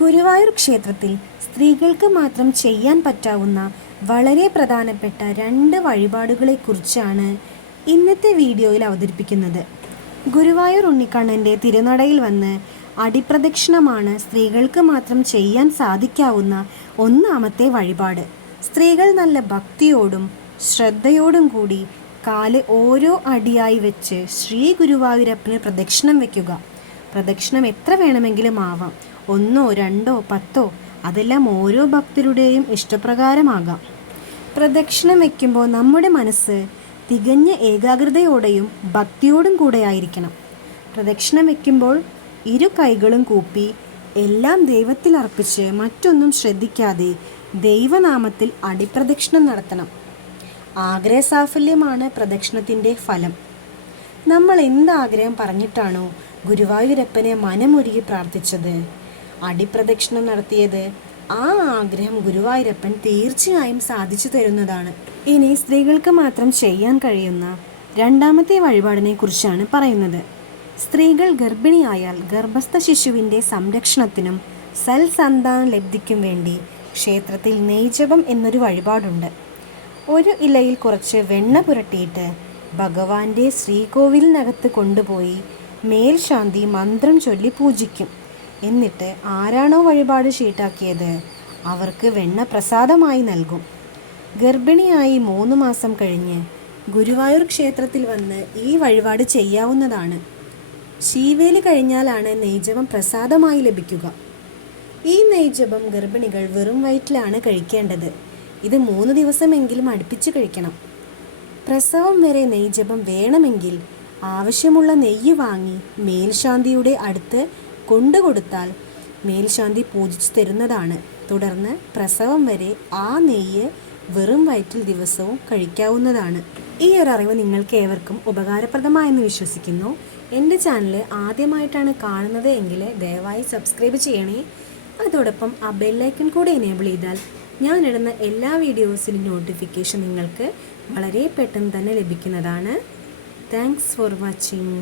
ഗുരുവായൂർ ക്ഷേത്രത്തിൽ സ്ത്രീകൾക്ക് മാത്രം ചെയ്യാൻ പറ്റാവുന്ന വളരെ പ്രധാനപ്പെട്ട 2 വഴിപാടുകളെക്കുറിച്ചാണ് ഇന്നത്തെ വീഡിയോയിൽ അവതരിപ്പിക്കുന്നത്. ഗുരുവായൂർ ഉണ്ണിക്കണ്ണൻ്റെ തിരുനടയിൽ വന്ന് അടിപ്രദക്ഷിണമാണ് സ്ത്രീകൾക്ക് മാത്രം ചെയ്യാൻ സാധിക്കാവുന്ന 1ാമത്തെ വഴിപാട്. സ്ത്രീകൾ നല്ല ഭക്തിയോടും ശ്രദ്ധയോടും കൂടി കാല് ഓരോ അടിയായി വെച്ച് ശ്രീ ഗുരുവായൂരപ്പന് പ്രദക്ഷിണം വയ്ക്കുക. പ്രദക്ഷിണം എത്ര വേണമെങ്കിലും ആവാം, 1, 2, 10 അതെല്ലാം ഓരോ ഭക്തരുടെയും ഇഷ്ടപ്രകാരമാകാം. പ്രദക്ഷിണം വയ്ക്കുമ്പോൾ നമ്മുടെ മനസ്സ് തികഞ്ഞ ഏകാഗ്രതയോടെയും ഭക്തിയോടും കൂടെ ആയിരിക്കണം. പ്രദക്ഷിണം വയ്ക്കുമ്പോൾ 2 കൈകളും കൂപ്പി എല്ലാം ദൈവത്തിൽ അർപ്പിച്ച് മറ്റൊന്നും ശ്രദ്ധിക്കാതെ ദൈവനാമത്തിൽ അടിപ്രദക്ഷിണം നടത്തണം. ആഗ്രഹസാഫല്യമാണ് പ്രദക്ഷിണത്തിൻ്റെ ഫലം. നമ്മൾ എന്താഗ്രഹം പറഞ്ഞിട്ടാണോ ഗുരുവായൂരപ്പനെ മനമൊരുക്കി പ്രാർത്ഥിച്ചത്, അടിപ്രദക്ഷിണം നടത്തിയത്, ആ ആഗ്രഹം ഗുരുവായൂരപ്പൻ തീർച്ചയായും സാധിച്ചു തരുന്നതാണ്. ഇനി സ്ത്രീകൾക്ക് മാത്രം ചെയ്യാൻ കഴിയുന്ന 2ാമത്തെ വഴിപാടിനെ കുറിച്ചാണ് പറയുന്നത്. സ്ത്രീകൾ ഗർഭിണിയായാൽ ഗർഭസ്ഥ ശിശുവിൻ്റെ സംരക്ഷണത്തിനും സൽസന്താന ലബ്ധിക്കും വേണ്ടി ക്ഷേത്രത്തിൽ നെയ്ജപം എന്നൊരു വഴിപാടുണ്ട്. ഒരു ഇലയിൽ കുറച്ച് വെണ്ണ പുരട്ടിയിട്ട് ഭഗവാന്റെ ശ്രീകോവിലിനകത്ത് കൊണ്ടുപോയി മേൽശാന്തി മന്ത്രം ചൊല്ലി പൂജിക്കും. എന്നിട്ട് ആരാണോ വഴിപാട് ഷീട്ടാക്കിയത് അവർക്ക് വെണ്ണ പ്രസാദമായി നൽകും. ഗർഭിണിയായി 3 മാസം കഴിഞ്ഞ് ഗുരുവായൂർ ക്ഷേത്രത്തിൽ വന്ന് ഈ വഴിപാട് ചെയ്യാവുന്നതാണ്. ശീവേലി കഴിഞ്ഞാലാണ് നെയ്ജപം പ്രസാദമായി ലഭിക്കുക. ഈ നെയ്ജപം ഗർഭിണികൾ വെറും വയറ്റിലാണ് കഴിക്കേണ്ടത്. ഇത് 3 ദിവസമെങ്കിലും അടുപ്പിച്ച് കഴിക്കണം. പ്രസവം വരെ നെയ്ജപം വേണമെങ്കിൽ ആവശ്യമുള്ള നെയ്യ് വാങ്ങി മേൽശാന്തിയുടെ അടുത്ത് കൊണ്ടുകൊടുത്താൽ മേൽശാന്തി പൂജിച്ചു തരുന്നതാണ്. തുടർന്ന് പ്രസവം വരെ ആ നെയ്യ് വെറും വയറ്റിൽ ദിവസവും കഴിക്കാവുന്നതാണ്. ഈ ഒരു അറിവ് നിങ്ങൾക്ക് ഏവർക്കും ഉപകാരപ്രദമായെന്ന് വിശ്വസിക്കുന്നു. എൻ്റെ ചാനൽ ആദ്യമായിട്ടാണ് കാണുന്നത് എങ്കിൽ ദയവായി സബ്സ്ക്രൈബ് ചെയ്യണേ. അതോടൊപ്പം ആ ബെല്ലൈക്കൺ കൂടെ എനേബിൾ ചെയ്താൽ ഞാനിടുന്ന എല്ലാ വീഡിയോസിനും നോട്ടിഫിക്കേഷൻ നിങ്ങൾക്ക് വളരെ പെട്ടെന്ന് തന്നെ ലഭിക്കുന്നതാണ്. Thanks for watching.